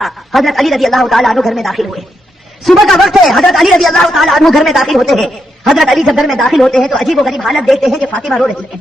حضرت علی رضی اللہ تعالیٰ عنہ گھر میں داخل ہوئے. صبح کا وقت ہے. حضرت علی رضی اللہ تعالیٰ عنہ گھر میں داخل ہوتے ہیں. حضرت علی جب گھر میں داخل ہوتے ہیں تو عجیب و غریب حالت دیکھتے ہیں کہ فاطمہ رو رہی ہے.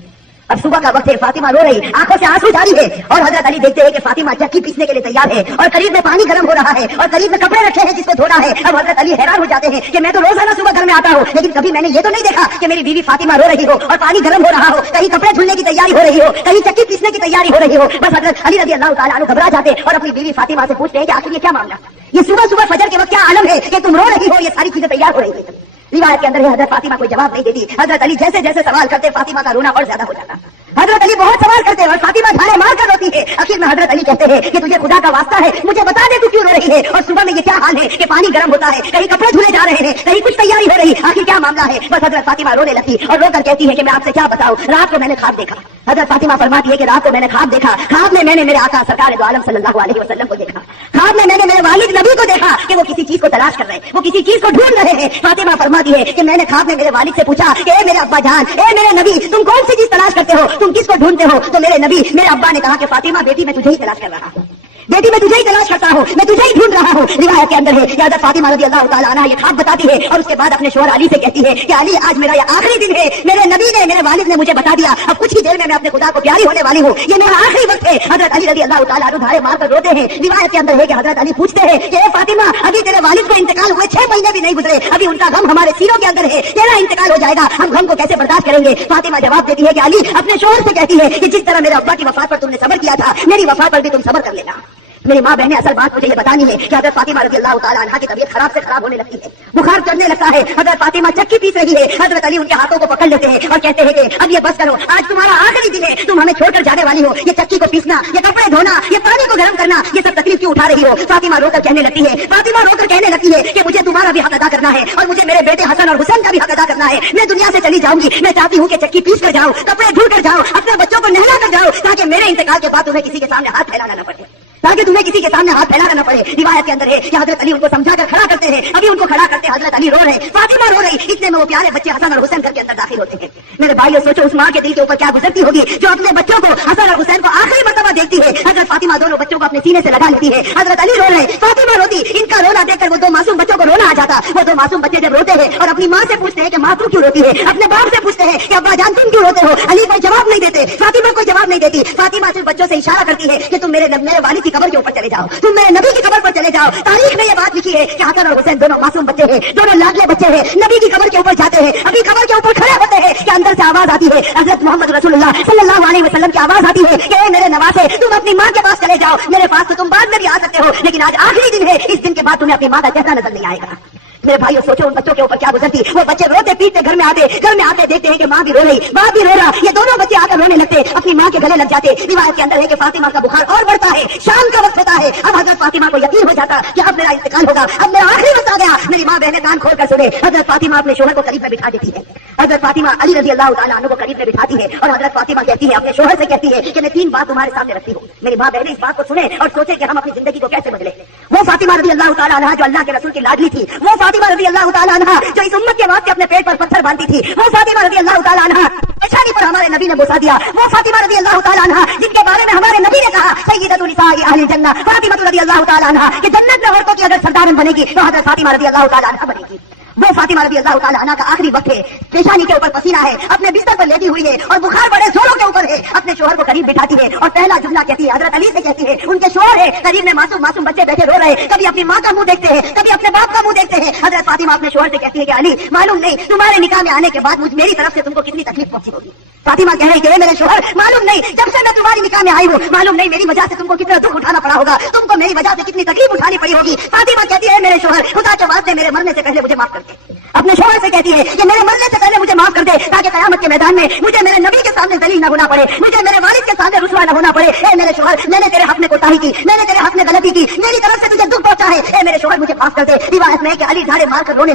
اب صبح کا وقت ہے, فاطمہ رو رہی, آنکھوں سے آنسو جاری ہے, اور حضرت علی دیکھتے ہیں کہ فاطمہ چکی پیسنے کے لیے تیار ہے, اور قریب میں پانی گرم ہو رہا ہے, اور قریب میں کپڑے رکھے ہیں جس کو دھونا ہے. اب حضرت علی حیران ہو جاتے ہیں کہ میں تو روزانہ صبح گھر میں آتا ہوں, لیکن کبھی میں نے یہ تو نہیں دیکھا کہ میری بیوی فاطمہ رو رہی ہو اور پانی گرم ہو رہا ہو, کہیں کپڑے دھلنے کی تیاری ہو رہی ہو, کہیں چکی پیسنے کی تیاری ہو رہی ہو. بس حضرت علی رضی اللہ تعالیٰ عنہ گھبرا جاتے اور اپنی بیوی فاطمہ سے پوچھتے ہیں کہ آخر یہ کیا معاملہ, یہ صبح صبح فجر کے وقت کیا عالم ہے کہ تم رو رہی ہو, یہ ساری چیزیں تیار ہو رہی ہیں. روایت کے اندر ہے حضرت فاطمہ کوئی جواب نہیں دیتی. حضرت علی جیسے جیسے سوال کرتے فاطمہ کا رونا اور زیادہ ہو جاتا. حضرت علی بہت سوال کرتے ہیں اور فاطمہ ڈھالے مار کر روتی ہے. آخر میں حضرت علی کہتے ہیں کہ تجھے خدا کا واسطہ ہے, مجھے بتا دے تو کیوں رو رہی ہے, اور صبح میں یہ کیا حال ہے کہ پانی گرم ہوتا ہے, کہیں کپڑے دھلے جا رہے ہیں, کہیں کچھ تیاری ہو رہی, آخر کیا معاملہ ہے. بس حضرت فاطمہ رونے لگتی اور رو کر کہتی ہے کہ میں آپ سے کیا بتاؤں, رات کو میں نے خواب دیکھا. حضرت فاطمہ فرماتی ہے کہ رات کو میں نے خواب دیکھا, خواب میں نے میرے آقا سرکار دو عالم صلی اللہ علیہ وسلم کو دیکھا, خواب میں نے میرے والد نبی کو دیکھا کہ وہ کسی چیز کو تلاش کر رہے ہیں, وہ کسی چیز کو ڈھونڈ رہے ہیں. فاطمہ فرماتی ہے کہ میں نے خواب میں میرے والد سے پوچھا کہ اے میرے ابا جان, اے میرے نبی, تم کون سی چیز تلاش کرتے ہو, تم کس کو ڈھونڈتے ہو. تو میرے نبی, میرے ابا نے کہا کہ فاطمہ بیٹی میں تجھے ہی تلاش کر رہا ہوں, بیٹی میں تجھے ہی تلاش کرتا ہوں, میں تجھے ہی ڈھونڈ رہا ہوں. روایت کے اندر ہے کہ حضرت فاطمہ رضی اللہ تعالیٰ عنہا یہ خواب بتاتی ہے اور اس کے بعد اپنے شوہر علی سے کہتی ہے کہ علی آج میرا یہ آخری دن ہے, میرے نبی نے, میرے والد نے مجھے بتا دیا, اب کچھ ہی دیر میں اپنے خدا کو پیاری ہونے والی ہوں, یہ میرا آخری وقت ہے. حضرت علی رضی اللہ تعالیٰ عنہ دھارے مار کر روتے ہیں. روایت کے اندر ہے کہ حضرت علی پوچھتے ہیں کہ اے فاطمہ, ابھی تیرے والد کو انتقال ہوئے 6 مہینے بھی نہیں گزرے, ابھی ان کا غم ہمارے سینوں کے اندر ہے, تیرا انتقال ہو جائے گا, ہم غم کو کیسے برداشت کریں گے. فاطمہ جواب دیتی ہے کہ علی اپنے شوہر سے کہتی ہے کہ جس طرح میرے ابا کی وفات پر تم نے صبر کیا تھا, میری وفات پر بھی تم صبر کر لینا. میری ماں بہنیں, اصل بات مجھے یہ بتانی ہے کہ حضرت فاطمہ رضی اللہ تعالیٰ عنہا کی طبیعت خراب سے خراب ہونے لگتی ہے, بخار چڑھنے لگتا ہے. حضرت فاطمہ چکی پیس رہی ہے, حضرت علی ان کے ہاتھوں کو پکڑ لیتے ہیں اور کہتے ہیں کہ اب یہ بس کرو, آج تمہارا آخری دن ہے, تم ہمیں چھوڑ کر جانے والی ہو, یہ چکی کو پیسنا, یہ کپڑے دھونا, یہ پانی کو گرم کرنا, یہ سب تکلیف کیوں اٹھا رہی ہو. فاطمہ رو کر کہنے لگتی ہے, فاطمہ رو کر کہنے لگتی ہے کہ مجھے تمہارا بھی حق ادا کرنا ہے اور مجھے میرے بیٹے حسن اور حسین کا بھی حق ادا کرنا ہے. میں دنیا سے چلی جاؤں گی, میں چاہتی ہوں کہ چکی پیس کر جاؤں, کپڑے دھل کر جاؤں, اپنے بچوں کو نہلا کر جاؤں, تاکہ میرے انتقال کے بعد تمہیں کسی کے سامنے ہاتھ پھیلانا نہ پڑے, تاکہ تمہیں کسی کے سامنے ہاتھ پھیلانا نہ پڑے. روایت کے اندر ہے کہ حضرت علی ان کو سمجھا کر کھڑا کرتے ہیں, ابھی ان کو کھڑا کرتے حضرت علی رو رہے, فاطمہ رو رہی, اتنے میں وہ پیارے بچے حسن اور حسین گھر کے اندر داخل ہوتے ہیں. میرے بھائیو سوچو اس ماں کے دل کے اوپر کیا گزرتی ہوگی جو اپنے بچوں کو, حسن اور حسین کو آخری مرتبہ دیکھتی ہے. حضرت فاطمہ دونوں بچوں کو اپنے سینے سے لگا لیتی ہے, حضرت علی رو رہے, فاطمہ روتی. ان کا رونا دیکھ کر وہ 2 معصوم بچوں کو رونا آ جاتا. وہ 2 معصوم بچے جب روتے ہیں اور اپنی ماں سے پوچھتے ہیں کہ ماں تو کیوں روتی ہے, اپنے باپ سے پوچھتے ہیں کہ ابا جان تم کیوں روتے ہو, علی کوئی جواب نہیں دیتے, فاطمہ کوئی جواب نہیں دیتی. فاطمہ صرف بچوں سے اشارہ کرتی ہے کہ تم میرے والد کی قبر کے اوپر چلے جاؤ, تم میرے نبی کی قبر پر چلے جاؤ. تاریخ میں یہ بات لکھی ہے کہ حسن اور حسین دونوں معصوم بچے ہیں, دونوں لاڈلے بچے ہیں, نبی کی قبر کے اوپر جاتے ہیں, ابھی قبر کے اوپر کھڑے ہوتے ہیں کہ اندر سے آواز آتی ہے, حضرت محمد رسول اللہ صلی اللہ علیہ وسلم کی آواز آتی ہے کہ اے میرے نواسے, تم اپنی ماں کے پاس چلے جاؤ, میرے پاس تو تم بعد میں بھی آ سکتے ہو, لیکن آج آخری دن ہے, اس دن کے بعد تمہیں اپنی ماں کا چہرہ نظر نہیں آئے گا. میرے بھائیو سوچو ان بچوں کے اوپر کیا گزرتی. وہ بچے روتے پیٹتے گھر میں آتے دیکھتے ہیں کہ ماں بھی رو رہی, باپ بھی رو رہا, یہ دونوں بچے آ کر رونے لگتے, اپنی ماں کے گلے لگ جاتے. روایت کے اندر ہے کہ فاطمہ کا بخار اور بڑھتا ہے, شام کا وقت ہوتا ہے. اب حضرت فاطمہ کو یقین ہو جاتا کہ اب میرا انتقال ہوگا, اب میرا آخری وقت آ گیا. میری ماں بہنیں کان کھول کر سنے. حضرت فاطمہ اپنے شوہر کو قریب میں بٹھا دیتی ہے. حضرت فاطمہ علی رضی اللہ تعالیٰ عنہ کو قریب میں بٹھاتی ہے اور حضرت فاطمہ کہتی ہے, اپنے شوہر سے کہتی ہے کہ میں 3 بات تمہارے سامنے رکھتی ہوں. میری ماں بہنیں اس بات کو سنیں اور سوچیں کہ ہم اپنی زندگی کو کیسے بدلیں. وہ فاطمہ رضی اللہ تعالیٰ عنہا جو اللہ کے رسول کی لاڈلی تھی, وہ فاطمہ رضی اللہ تعالیٰ عنہا جو اس امت کے واسطے اپنے پیٹ پر پتھر باندھی تھی, وہ فاطمہ رضی اللہ تعالیٰ عنہا پیشانی پر ہمارے نبی نے بوسا دیا, وہ فاطمہ رضی اللہ تعالیٰ عنہا جن کے بارے میں ہمارے نبی نے کہا سیدۃ نساء اہل الجنہ فاطمہ رضی اللہ تعالیٰ عنہا کہ جنت میں عورتوں کی اگر سردارن بنے گی تو حضرت فاطمہ رضی اللہ تعالیٰ عنہا بنے گی. وہ فاطمہ رضی اللہ تعالیٰ عنہا کا آخری وقت ہے, پیشانی کے اوپر پسینہ ہے, اپنے بستر پر لیٹی ہوئی ہے اور بخار بڑے زوروں کے اوپر ہے, اپنے شوہر کو قریب بٹھاتی ہے اور پہلا جملہ کہتی ہے, حضرت علی سے کہتی ہے, ان کے شوہر ہے قریب میں, معصوم بچے بیٹھے رو رہے, کبھی اپنی ماں کا منہ دیکھتے ہیں, کبھی اپنے باپ کا منہ دیکھتے ہیں. حضرت فاطمہ اپنے شوہر سے کہتی ہے کہ علی معلوم نہیں تمہارے نکاح میں آنے کے بعد میری طرف سے تم کو کتنی تکلیف پہنچی ہوگی. فاطمہ کہہ رہی کہ میرے شوہر معلوم نہیں جب سے میں تمہاری نکاح میں آئی ہوں, معلوم نہیں میری وجہ سے تم کو کتنا دکھ اٹھانا پڑا ہوگا, تم کو میری وجہ سے کتنی تکلیف اٹھانی پڑی ہوگی. فاطمہ کہتی ہے میرے شوہر خدا کے واسطے میرے مرنے سے پہلے مجھے معاف کر دے. اپنے شوہر سے کہتی ہے کہ میرے مرنے سے پہلے مجھے معاف کر دے, تاکہ قیامت کے میدان میں مجھے میرے نبی کے سامنے ذلیل نہ ہونا پڑے, مجھے میرے والد کے سامنے رسوا نہ ہونا پڑے. اے میرے شوہر میں نے تیرے حق میں کوتاہی کی, میں نے تیرے حق میں غلطی کی, میری طرف سے تجھے دکھ پہنچا ہے, اے میرے شوہر مجھے معاف کر دے. روایت میں کہ علی دھاڑے مار کر رونے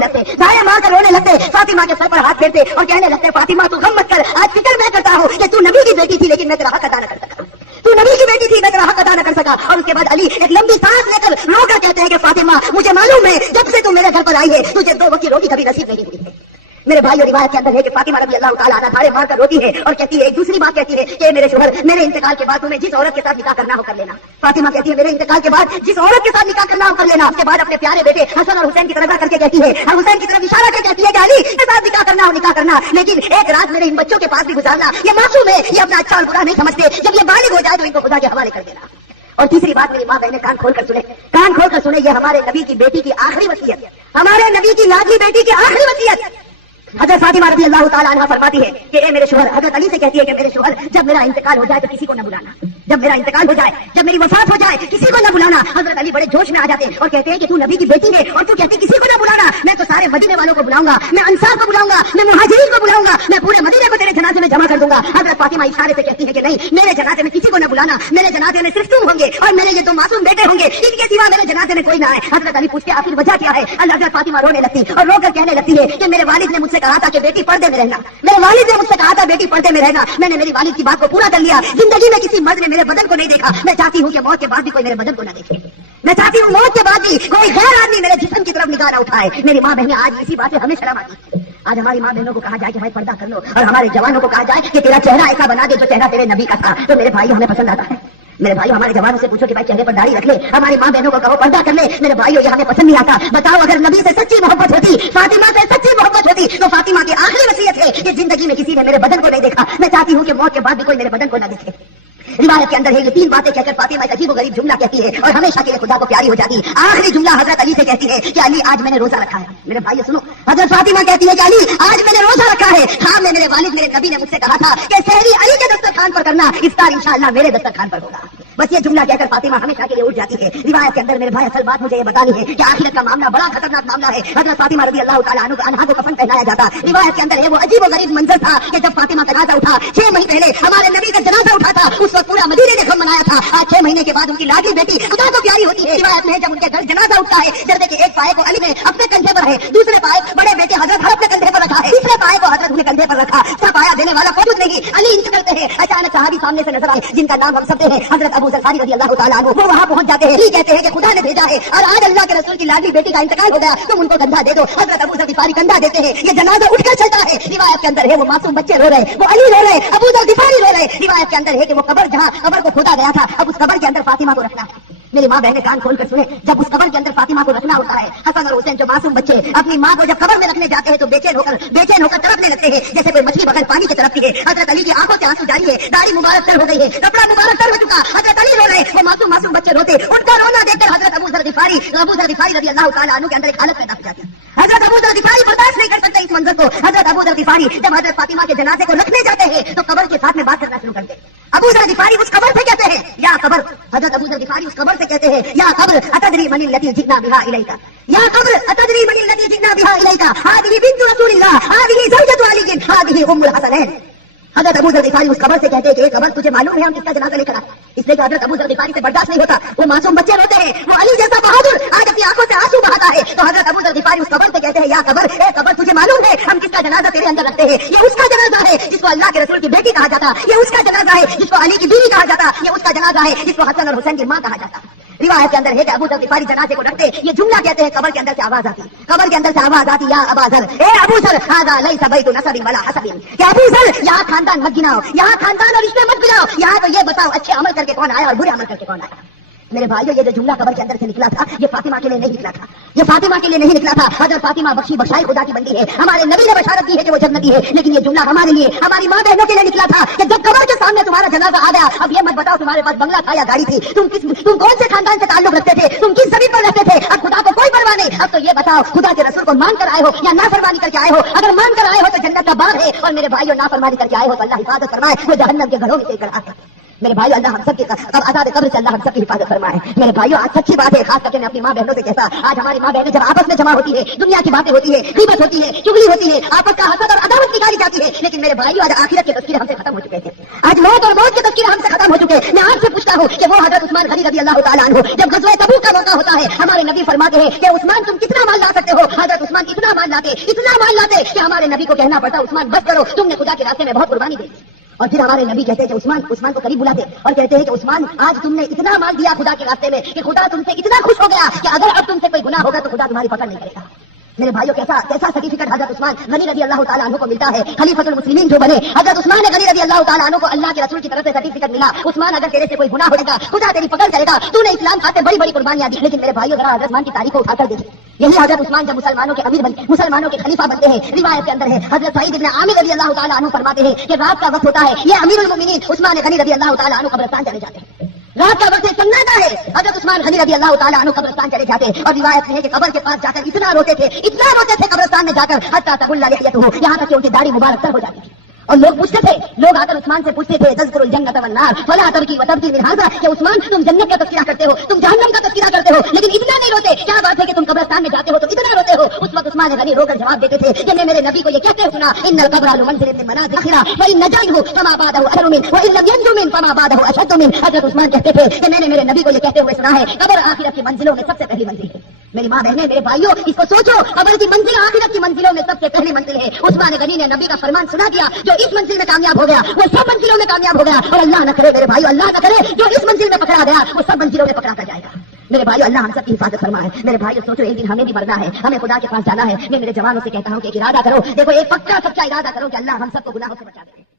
لگتے, فاطمہ کے سر پر ہاتھ پھیرتے اور کہنے لگتے فاطمہ تو غم مت کر, آج فکر میں کرتا ہوں کہ تو نبی کی بیٹی تھی لیکن میں تیرا حق ادا نہ کر سکا, تو نبی کی بیٹی تھی میں تیرا حق ادا نہ کر سکا. اور اس کے بعد علی ایک لمبی سانس لے کر رو کر کہتے ہیں کہ فاطمہ مجھے معلوم ہے جب سے تم میرے گھر پر آئی ہے تجھے 2 وقت کی روٹی کبھی نصیب نہیں ہوئی ہے. میرے بھائی اور روایت کے اندر ہے کہ فاطمہ رضی اللہ تعالیٰ عنہا تھاڑے مار کر روتی ہے اور کہتی ہے، ایک دوسری بات کہتی ہے کہ میرے شوہر میرے انتقال کے بعد تمہیں جس عورت کے ساتھ نکاح کرنا ہو کر لینا. فاطمہ کہتی ہے میرے انتقال کے بعد جس عورت کے ساتھ نکاح کرنا ہو کر لینا. اس کے بعد اپنے پیارے بیٹے حسن اور حسین کی طرف کر کے کہتی ہے اور حسین کی طرف اشارہ کر کہتی ہے کہ علی کے ساتھ نکاح کرنا ہو نکاح کرنا، لیکن ایک رات میرے ان بچوں کے پاس بھی گزارنا. یہ معصوم ہے، یہ اپنا اچھا اور برا نہیں سمجھتے، جب یہ بالغ ہو جائے تو ان کو خدا کے حوالے کر دینا. اور تیسری بات میری ماں بہنیں کان کھول کر سنیں، کان کھول کر سنیں، یہ ہمارے نبی کی بیٹی کی آخری وصیت، ہمارے نبی کی لاڈلی بیٹی کی آخری وصیت. حضرت فاطمہ رضی اللہ تعالیٰ عنہا فرماتی ہے کہ اے میرے شوہر، حضرت علی سے کہتی ہے کہ میرے شوہر جب میرا انتقال ہو جائے تو کسی کو نہ بلانا، جب میرا انتقال ہو جائے، جب میری وفات ہو جائے کسی کو نہ بلانا. حضرت علی بڑے جوش میں آ جاتے ہیں اور کہتے ہیں کہ تو نبی کی بیٹی ہے اور تو کہتی کسی کو نہ بلانا. میں تو سارے مدینے والوں کو بلاؤں گا، میں انصار کو بلاؤں گا، میں مہاجرین کو بلاؤں گا، میں پورے مدینے کو تیرے جنازے میں جمع کر دوں گا. حضرت فاطمہ اشارے سے کہتی ہے کہ نہیں، میرے جنازے میں کسی کو نہ بلانا، میرے جنازے میں صرف تم ہوں گے اور میرے یہ دو معصوم بیٹے ہوں گے، ان کے سوا میرے جنازے میں کوئی نہ آئے. حضرت علی پوچھتے آخر وجہ کیا ہے؟ حضرت فاطمہ رونے لگتی اور رو کر کہنے لگتی ہے کہ میرے والد نے مجھ سے کہا تھا کہ بیٹی پردے میں رہنا، میرے والد نے مجھ سے کہا تھا بیٹی پردے میں رہنا. میں نے میری والد کی بات کو پورا کر لیا. زندگی میں کسی مرد نے میرے بدن کو نہیں دیکھا. میں چاہتی ہوں کہ موت کے بعد بھی کوئی میرے بدن کو نہ دیکھے. میں چاہتی ہوں موت کے بعد بھی کوئی غیر آدمی میرے جسم کی طرف نگاہ نہ اٹھائے. میری ماں بہنیں آج اسی بات سے ہمیں شرم آتی ہے. آج ہماری ماں بہنوں کو کہا جائے کہ بھائی پردہ کر لو، اور ہمارے جوانوں کو کہا جائے کہ تیرا چہرہ ایسا بنا دے جو چہرہ تیرے نبی کا تھا. تو میرے بھائی ہمیں پسند آتا ہے. میرے بھائیو ہمارے جوانوں سے پوچھو کہ بھائی چہرے پر داڑھی رکھ لے. ہماری ماں بہنوں کو کہو پردہ کر لے. میرے بھائیو یہ ہمیں پسند نہیں آتا. بتاؤ اگر نبی سے سچی محبت ہوتی، فاطمہ سے سچی محبت ہوتی، تو فاطمہ کی آخری وصیت ہے کہ زندگی میں کسی نے میرے بدن کو نہیں دیکھا. میں چاہتی ہوں کہ موت کے بعد بھی کوئی میرے بدن کو نہ دیکھے. روایت کے اندر ہے یہ تین باتیں کہہ کر فاطمہ ایک عجیب و غریب جملہ کہتی ہے اور ہمیشہ کے لیے خدا کو پیاری ہو جاتی. آخری جملہ حضرت علی سے کہتی ہے کہ علی آج میں نے روزہ رکھا ہے. میرے بھائی سنو، حضرت فاطمہ کہتی ہے کہ علی آج میں نے روزہ رکھا ہے. ہاں میں میرے والد میرے نبی نے مجھ سے کہا تھا کہ سحری علی کے دسترخوان پر کرنا، افطار انشاءاللہ میرے دسترخوان پر ہوگا. بس یہ جملہ کہہ کر فاطمہ ہمیشہ کے لیے اٹھ جاتی ہے. روایت کے اندر میرے بھائی اصل بات مجھے یہ بتانی ہے کہ آخرت کا معاملہ بڑا خطرناک معاملہ ہے. حضرت فاطمہ رضی اللہ تعالیٰ عنہا کو کفن پہنایا جاتا. روایت کے اندر ہے وہ عجیب و غریب منظر تھا کہ جب فاطمہ کا جنازہ اٹھا 6 مہینے پہلے ہمارے نبی کا جنازہ اٹھا تھا، اس وقت پورا مدینے نے غم منایا تھا. آج 6 مہینے کے بعد ان کی لاڈلی بیٹی خدا کو پیاری ہوتی ہے. روایت میں جب ان کے گھر جنازہ اٹھتا ہے، جردے کے ایک پائے کو علی نے اپنے کندھے پر ہے، دوسرے پائے بڑے بیٹے حضرت اپنے کندھے پر رکھا ہے، تیسرے پائے کو حضرت نے کندھے پر رکھا. سب پایا دینے والا موجود نہیں. علی انتظار کرتے ہیں. اچانک صحابی سامنے سے نظر آئے جن کا نام ہم سب ہیں، حضرت ابو ذر غفاری رضی اللہ تعالیٰ عنہ. وہ وہاں پہنچ جاتے ہیں. یہ کہتے ہیں کہ خدا نے بھیجا ہے اور آج اللہ کے رسول کی لاڈلی بیٹی کا انتقال ہو گیا، تم ان کو کندھا دے دو. حضرت ابو ذر غفاری کندھا دیتے ہیں. یہ جنازہ اٹھ کر چلتا ہے. روایت کے اندر ہے وہ معصوم بچے رو رہے، وہ علی رو رہے، ابو ذر غفاری رو رہے. روایت کے اندر ہے کہ وہ قبر جہاں قبر کو کھودا گیا تھا، اب اس قبر کے اندر فاطمہ کو رکھنا. میری ماں بہنیں کان کھول کر سنیں، جب اس قبر کے اندر فاطمہ کو رکھنا ہوتا ہے، حسن اور حسین جو معصوم بچے اپنی ماں کو جب قبر میں رکھنے جاتے ہیں تو بے چین ہو کر تڑپنے لگتے ہیں جیسے کوئی مچھلی بغیر پانی کی طرف ہے. حضرت علی کی آنکھوں سے آنسو جاری ہے، داڑھی مبارک تر ہو گئی ہے، کپڑا مبارک تر ہو چکا. حضرت علی رو رہے، وہ معصوم بچے روتے. ان کا رونا دیکھ کر حضرت ابو ذر غفاری رضی اللہ تعالیٰ عنہ کے اندر ایک حالت پیدا ہو جاتی ہے. حضرت ابو ذر غفاری برداشت نہیں کر سکتے اس منظر کو. حضرت ابو ذر غفاری جب حضرت فاطمہ کے جنازے کو رکھنے جاتے ہیں تو قبر کے ساتھ میں بات کرنا شروع کرتے. ابو ذر غفاری اس قبر سے کہتے ہیں یا قبر، حضرت ابو ذر غفاری اس قبر سے کہتے ہیں یا قبر اتدری من التي جئنا بها اليك، یا قبر اتدری من التي جئنا بها اليك، هذه بنت رسول الله، هذه زوجة علي، هذه ام الحسنين. حضرت ابو ذر غفاری اس قبر سے کہتے ہیں کہ قبر تجھے معلوم ہے ہم کس کا جنازہ لے کر آئے. اس لیے کہ حضرت ابو ذر غفاری سے برداشت نہیں ہوتا. وہ معصوم بچے روتے ہیں، وہ علی جیسا بہادر آج اپنی آنکھوں سے آنسو بہاتا ہے. تو حضرت ابو ذر غفاری اس قبر سے کہتے ہیں یا قبر، اے قبر تجھے معلوم ہے ہم کس کا جنازہ تیرے اندر رکھتے ہیں. یہ اس کا جنازہ ہے جس کو اللہ کے رسول کی بیٹی کہا جاتا، یہ اس کا جنازہ ہے جس کو علی کی بیوی کہا جاتا، یہ اس کا جنازہ ہے جس کو حسن اور حسین کی ماں کہا جاتا. روایت کے اندر ہے کہ ابو ذر غفاری جنازے کو رکھتے، یہ جملہ کہتے ہیں قبر کے اندر سے آواز آتی، قبر کے اندر سے آواز آتی یا ابا ذر، اے ابو ذر، ھذا لیس بیت نسب ولا حسب، کہ ابو ذر یہاں خاندان مت گناؤ، یہاں خاندان اور رشتے مت گناؤ، یہاں تو یہ بتاؤ اچھے عمل کر کے کون آیا اور برے عمل کر کے کون آیا. میرے بھائیو یہ جو جملہ قبر کے اندر سے نکلا تھا یہ فاطمہ کے لیے نہیں نکلا تھا، یہ فاطمہ کے لیے نہیں نکلا تھا. حضرت فاطمہ بخشائی خدا کی بندی ہے، ہمارے نبی نے بشارت دی ہے کہ وہ جنتی ہے، لیکن یہ جملہ ہمارے لیے ہماری ماں بہنوں کے لیے نکلا تھا کہ جب قبر کے سامنے تمہارا جنازہ آ گیا، اب یہ مت بتاؤ تمہارے پاس بنگلہ تھا یا گاڑی تھی، تم کون سے خاندان سے تعلق رکھتے تھے، تم کس زمین پر رہتے تھے، اب خدا کو کوئی پرواہ نہیں. اب تو یہ بتاؤ خدا کے رسول کو مان کر آئے ہو یا نافرمانی کر کے آئے ہو. اگر مان کر آئے ہو تو جنت کا باب ہے، اور میرے بھائیو نافرمانی کر کے آئے ہو تو اللہ حفاظت فرمائے وہ جہنم کے گھروں میں سے کر آتا. میرے بھائیو اللہ ہم سب کی عذاب قبر سے اللہ ہم سب کی حفاظت فرمائے. میرے بھائیو آج سچی بات ہے، خاص کر کے میں اپنی ماں بہنوں سے کہتا، آج ہماری ماں بہنیں جب آپس میں جمع ہوتی ہے، دنیا کی باتیں ہوتی ہے، غیبت ہوتی ہے، چغلی ہوتی ہے، آپس کا حسد اور عداوت نکالی جاتی ہے. لیکن میرے بھائیو آج آخرت کے تذکرے ہم سے ختم ہو چکے ہیں، آج موت اور موت کے تذکرے ہم سے ختم ہو چکے ہیں. میں آپ سے پوچھتا ہوں کہ وہ حضرت عثمان غنی رضی اللہ تعالیٰ عنہ جب غزوہ تبوک کا موقع ہوتا ہے، ہمارے نبی فرماتے ہیں کہ عثمان تم کتنا مال لا سکتے ہو. حضرت عثمان اتنا مال لاتے کہ ہمارے نبی کو کہنا پڑتا عثمان بس کرو، تم نے خدا کے راستے میں بہت قربانی دی. اور پھر ہمارے نبی کہتے ہیں کہ عثمان کو قریب بلاتے اور کہتے ہیں کہ عثمان آج تم نے اتنا مال دیا خدا کے راستے میں کہ خدا تم سے اتنا خوش ہو گیا کہ اگر اب تم سے کوئی گناہ ہوگا تو خدا تمہاری پکڑ نہیں کرے گا. میرے بھائیوں کیسا کیسا سرٹیفکیٹ حضرت عثمان غنی رضی اللہ تعالیٰ عنہ کو ملتا ہے. خلیفۃ المسلمین جو بنے حضرت عثمان غنی رضی اللہ تعالیٰ عنہ کو اللہ کے رسول کی طرف سے سرٹیفکیٹ ملا. عثمان اگر تیرے سے کوئی گناہ ہوگا خدا تیری پکڑ کرے گا, تو نے اسلام خاطر بڑی بڑی قربانیاں دی. لیکن میرے بھائیوں ذرا حضرت عثمان کی تاریخ کو اٹھا کر دیکھیں. یہی حضرت عثمان جب مسلمانوں کے امیر بنتے, مسلمانوں کے خلیفہ بنتے ہیں, روایت کے اندر ہے حضرت سعید بن عامر رضی اللہ تعالیٰ عنہ فرماتے ہیں کہ رات کا وقت ہوتا ہے, یہ امیر المومنین عثمان غنی رضی اللہ تعالیٰ عنہ قبرستان چلے جاتے ہیں. رات کا وقت سناٹا ہے, حضرت عثمان غنی رضی اللہ تعالیٰ عنہ قبرستان چلے جاتے ہیں. اور روایت میں ہے کہ قبر کے پاس جا کر اتنا روتے تھے قبرستان میں جا کر حتی تبل لحیتہ, یہاں تک کہ ان کی داڑھی مبارک تر ہو جاتی تھی. اور لوگ پوچھتے تھے, لوگ آ کر عثمان سے پوچھتے تھے تذکر الجنت والنار فلا تبکی وتبکی من ھذا, کہ عثمان تم جنت کا تذکرہ کرتے ہو, تم جہنم کا تذکرہ کرتے ہو, لیکن اتنا نہیں روتے, کیا بات ہے کہ تم قبرستان میں جاتے ہو تو اتنا روتے ہو. اس وقت عثمان غنی رو کر جواب دیتے تھے کہ میں میرے نبی کو یہ کہتے سنا, ان القبر لمنزل من منازل الاخرہ فان نجا منه فما بعده اثر منه وان لم ينج منه فما بعده اشد منه. حضرت عثمان کہتے تھے کہ میں نے میرے نبی کو یہ کہتے ہوئے سنا ہے, قبر آخرت کی منزلوں میں سب سے پہلی منزل ہے. میری ماں بہنیں, میرے بھائیوں, اس کو سوچو, قبر کی منزل آخرت کی منزلوں میں سب سے پہلی منزل ہے. عثمان غنی نے نبی کا فرمان سنا دیا, جو اس منزل میں کامیاب ہو گیا وہ سب منزلوں میں کامیاب ہو گیا. اور اللہ نہ کرے میرے بھائیوں, اللہ نہ کرے جو اس منزل میں پکڑا گیا وہ سب منزلوں میں پکڑا کر جائے گا. میرے بھائیوں, اللہ ہم سب کی حفاظت فرمائے. میرے بھائیوں سوچو, ایک دن ہمیں بھی مرنا ہے, ہمیں خدا کے پاس جانا ہے. میں میرے جوانوں سے کہتا ہوں کہ ارادہ کرو, دیکھو ایک پکا سچا ارادہ کرو کہ اللہ ہم سب کو گناہوں سے بچا دے.